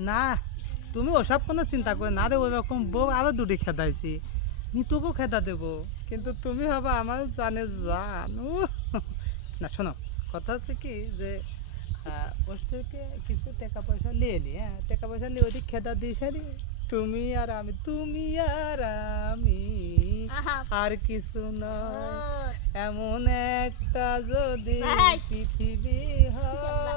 না তুমি ওসব কোনো চিন্তা করে না রে ওইরকম বউ আরও দুটি খেদাইছি নি তোকেও খেদা দেবো কিন্তু তুমি হবে আমার জানে। জানো না শোনো কথা হচ্ছে কি যে ওর থেকে কিছু টাকা পয়সা নিয়ে এলি হ্যাঁ টাকা পয়সা নিয়ে ওদিক খেদা দিয়ে সারি তুমি আর আমি তুমি আর আমি আর কিছু নয়। এমন একটা যদি। পৃথিবী হয়।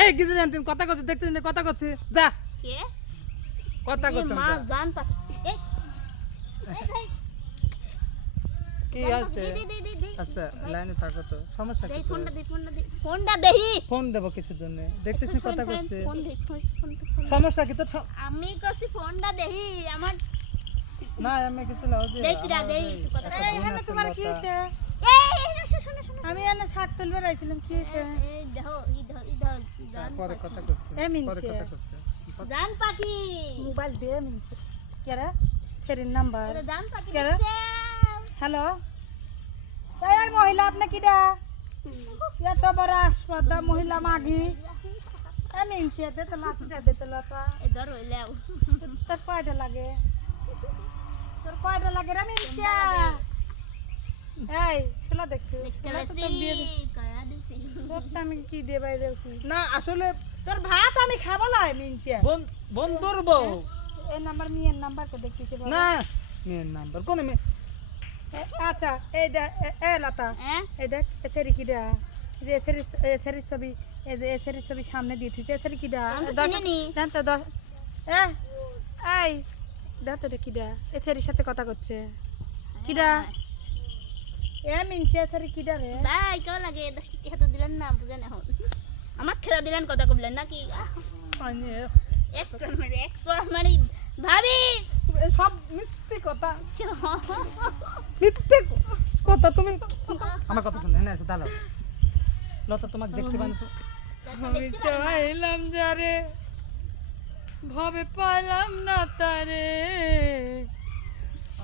এই কিছু জানতেন কথা করছে দেখতে কথা করছে যা। কথা এ করছে মা জান কি আছে? দি, দি, দি, দি, আচ্ছা লাইনে থাকো তো সমস্যা কি ফোনটা দে ফোনটা দে ফোনটা দেহি ফোন দেবো কিছু জন্য। দেখতেছ নি কথা করছে ফোন দে দে, দে। সমস্যা কি তো আমি কছি ফোনটা দেহি আমার না আমি কিছু লাও যে দেই দেই, কথা এখানে তোমার কি লতা। হইছে? এই শোনো শোনো শোনো আমি এনে শাক তুলবে রাইছিলাম কি পরে কথা করছে এ মিনছে। জান পাখি। মোবাইল দিয়ে মিনছে। কেরা? ফেরির নাম্বার। জান পাখি কেরা? হ্যালো? এই এই মহিলা আপনি কিডা? এত বড় আসপদা মহিলা মাগি। এ মিনছে দে তো লাঠিটা দে তো লতা। এই ধর হইলেও তোর কয়টা লাগে? তোর কয়টা লাগে রে মিনছে? দেখছি তোরটা আমি কি দিয়ে বাইরে না আসলে তোর ভাত আমি খাব মিনছে বন্ধুর বউ। এই নাম্বার মেয়ের নাম্বার কো পারো না মেয়ের নাম্বার কোন মেয়ে? আচ্ছা এই দেখ এ- লতা। হ্যাঁ? এই দেখ এথেরি কিডা। যে এথেরি এথেরি ছবি এই যে এথেরি ছবি সামনে দিয়ে তুই এথেরি কিডা। আমি তো দশ এ এই দেখ তো এটা কিডা। এথেরির সাথে কথা করছে। কিডা? এ ভাই কেউ লাগে? দিলেন না বুঝেন এখন। আমার খেলা দিলেন কথা কবলেন নাকি? আহ, এক চর মানে এক মানে ভাবি! সব মিথ্যে কথা। মিথ্যে কথা তুমি আমার কথা শুনে না দাঁড়াও। লতা তোমাকে দেখতে পান তো। আমি চাইলাম যারে ভাবে পাইলাম না তারে।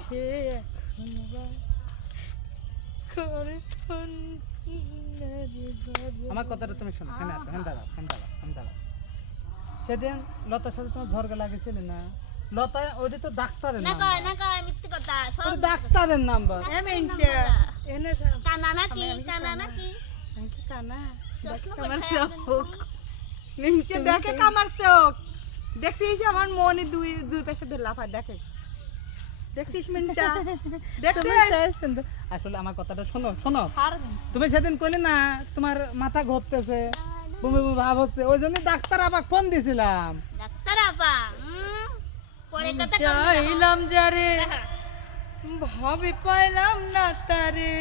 সে এখন আমার কথাটা তুমি শোনো হ্যাঁ আসো হ্যাঁ দাঁড়াও হ্যাঁ দাঁড়াও হ্যাঁ দাঁড়াও। সেদিন লতার সাথে তোমার ঝড়গা লাগেছিল না? লতা ওইটা তো ডাক্তারের না কয় না কয় মিথ্যে কথা সব ডাক্তারের নাম্বার। এ মিনছে এনে কানা নাকি কানা নাকি? আমি কি কানা? কোথায় চোখ। মিনছে দেখে আমার চোখ। দেখছিস আমার মনে দুই দুই পাশে ধরে লাফা দেখে। দেখছিস তুমি দেখছিস আসলে আমার কথাটা শোনো শোনো। তুমি সেদিন কইলে না তোমার মাথা ঘুরতেছে বমি বমি ভাব হচ্ছে ওই জন্য ডাক্তার আবার ফোন দিছিলাম। ডাক্তার উম, পরে কথা চাইলাম যারে ভাবে পাইলাম না তারে।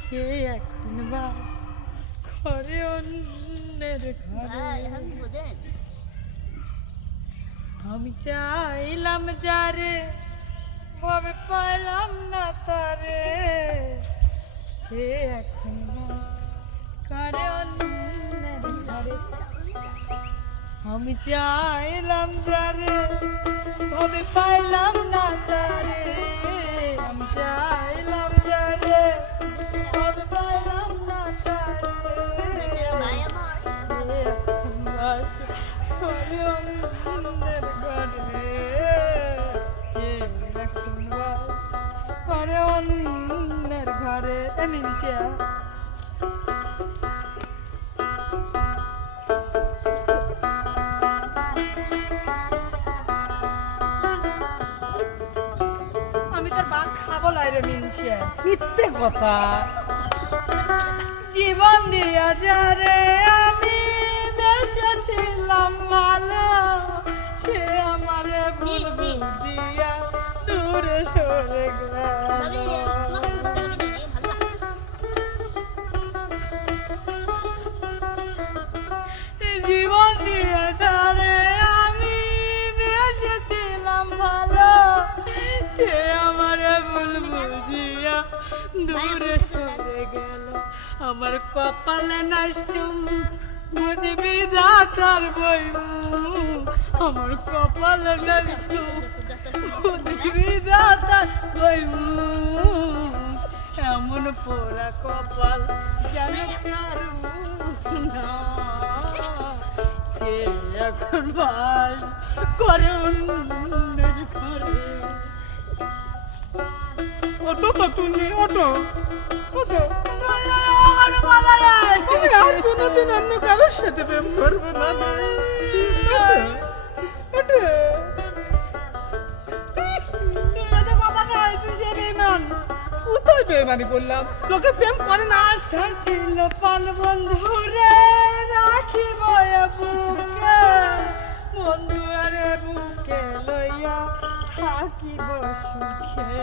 সে এখন বাস ঘরে অন্যের ঘরে। আমি চাইলাম যারে ভাবে পাইলাম না তারে সে এখন বাস করে অন্যের ঘরে আমি চাইলাম যারে ভাবে পাইলাম না তারে আমি চাইলাম যারে ভাবে পাইলাম এমিনছিয়া আমি তোর ভাত খাব লাইরে মিনছিয়া মিথ্যে কথা। জীবন দিয়া আমি সে আমারে ভুল বুঝিয়া দূরে সরে গেল? আমার কপালে নাই বুঝবি দাতার বইমু আমার কপালে নাই বুঝবি দাতার বইমু এমন পোড়া কপাল কার না সে এখন ভাই করে অন্যের ঘরে। অটো তো তুমি অটো অটো আমি আর কোনোদিন অন্য কারোর সাথে প্রেম করব না কোথায় বেমানি করলাম? লোকে প্রেম করে না। ছিল পান বন্ধু রে রাখিব বুকে। বন্ধু আরে বুকে লইয়া থাকিব সুখে।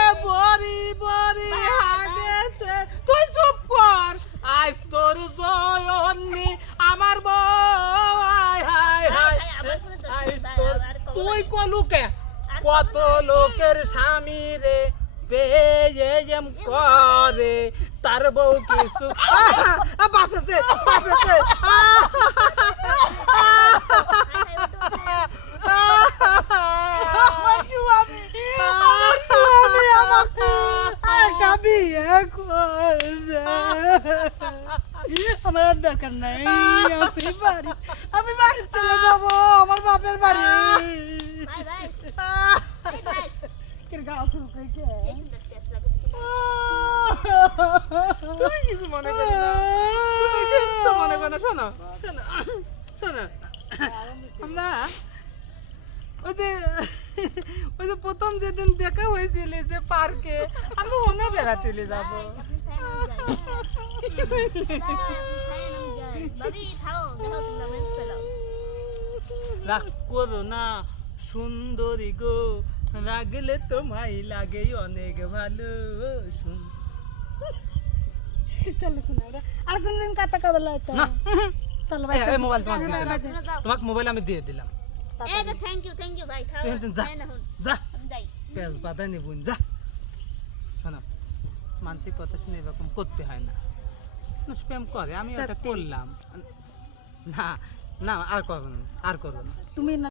তুই কলুকে কত লোকের স্বামী রে পেয়ে যেম করে তার বউ কিছু বাঁচেছে বাঁচেছে আমার দরকার নাই আমি বাড়ি আমি বাড়ি চলে যাব আমার বাপের বাড়ি বাই বাই বাই বাই কেন গাও চুলকাই কে? তুমি কিছু মনে করো না তুমি কিছু মনে করো না শোনো শোনো শোনো আমরা ওই যে ওই যে প্রথম যেদিন দেখা হয়েছিল যে পার্কে আমি ওনে বেড়াতে যাব। রাগ করো না সুন্দরী গো রাগলে তোমায় লাগে অনেক ভালো তাহলে শোনো, আর কোনদিন কথা কবে লাইতো না। তাহলে এই, এই মোবাইল তোমাকে দিয়ে দিলাম। তোমাকে মোবাইল আমি দিয়ে দিলাম। এই তো থ্যাংক ইউ থ্যাংক ইউ ভাই থাও তুই যা। না হুন যা। আমি যাই। পেঁয়াজ বাদা নেবুন যা। শোনো মানসিক কথা শুনে এরকম করতে হয় না। মানুষ প্রেম করে আমি ওটা করলাম। না না আর করব না আর করব না। তুমি না